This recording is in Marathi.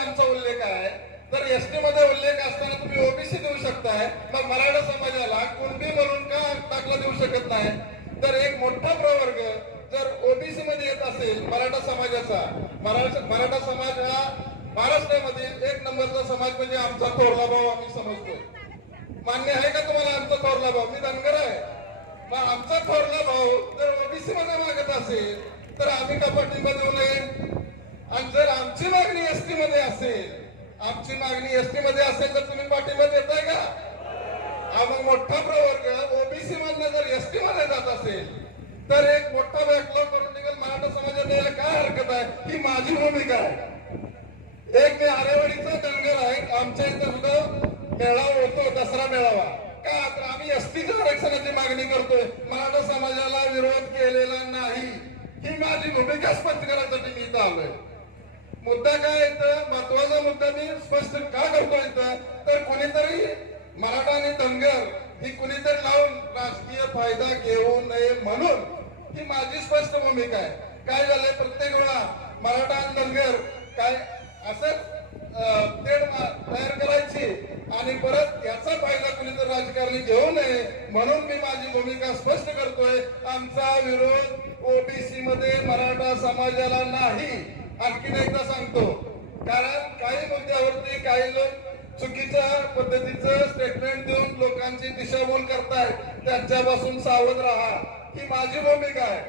आमचा उल्लेख आहे, तर एसटी मध्ये उल्लेख असताना तुम्ही ओबीसी देऊ शकताय, मग मराठा समाजाला कुणबी म्हणून का दाखला देऊ शकत नाही? तर एक मोठा प्रवर्ग जर ओबीसी मध्ये येत असेल मराठा समाजाचा, मराठा समाज हा महाराष्ट्रामधील एक नंबरचा समाज म्हणजे आमचा थोरला भाऊ आम्ही समजतो. मान्य आहे का तुम्हाला आमचा थोरला भाऊ? मी धनगर आहे. मग आमचा थोरला भाऊ जर ओबीसी मध्ये मागत असेल तर आम्ही का पाठिंबा देऊ नये? आणि जर आमची मागणी एसटी मध्ये असेल, आमची मागणी एसटी मध्ये असेल तर तुम्ही पाठिंबा देताय का? हा मग मोठा प्रवर्ग ओबीसी मधनं जर एसटी मध्ये जात असेल तर एक मोठा बॅकलॉग करून निघेल मराठा समाजाने. याला काय हरकत आहे? ही माझी भूमिका आहे. एक मी आरेवाडीचा धनगर आहे, आमच्या इथं सुद्धा मेळावा होतो, दसरा मेळावा. का तर आम्ही एसटीच्या आरक्षणाची मागणी करतोय, मराठा समाजाला विरोध केलेला नाही. ही माझी भूमिका स्पष्ट करण्यासाठी मी इथं आलोय. मुद्दा काय इथं महत्वाचा मुद्दा मी स्पष्ट का करतोय इथं, तर कोणीतरी मराठा आणि धनगर ही कुणीतरी लावून राजकीय फायदा घेऊ नये म्हणून ही माझी स्पष्ट भूमिका आहे. काय झालंय, प्रत्येक वेळा मराठा आणि धनगर काय असंच तयार करायची आणि परत याचा फायदा कुणीतरी राजकारणी घेऊ नये म्हणून मी माझी भूमिका स्पष्ट करतोय. आमचा विरोध ओबीसी मध्ये मराठा समाजाला नाही. आणखीन एकदा सांगतो, कारण काही मुद्द्यावरती काही लोक चुकीच्या पद्धतीचं स्टेटमेंट देऊन लोकांची दिशाभूल करतायत, त्यांच्यापासून सावध राहा. ही माझी भूमिका आहे.